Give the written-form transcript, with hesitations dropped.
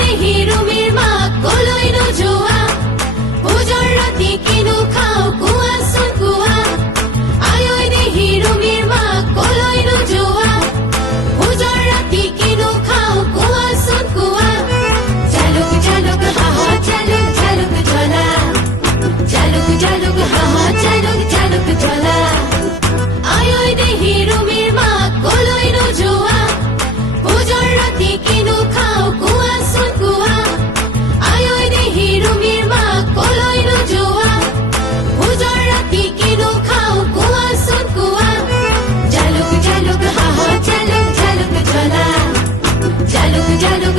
দেহি রুমির মা কলই নো জোয়া পূজর রাতি কিনু খাও কুয়া সুন কুয়া আয়োই দেহি রুমির মা কলই নো জোয়া পূজর রাতি কিনু খাও কুয়া সুন কুয়া ঝালুক ঝালুক হা হা ঝালুক ঝালুক ঝলা ঝালুক ঝালুক হা হা ঝালুক ঝালুক ঝলা আয়োই দেহি রুমির মা কলই নো জোয়া পূজর রাতি কিনু খাও কুয়া সুন কুয়া আয়োই দেহি রুমির মা কলই নো জোয়া পূজর রাতি কিনু খাও কুয়া সুন কুয়া ঝালুক ঝালুক হা হা ঝালুক ঝালুক ঝলা ঝালুক ঝালুক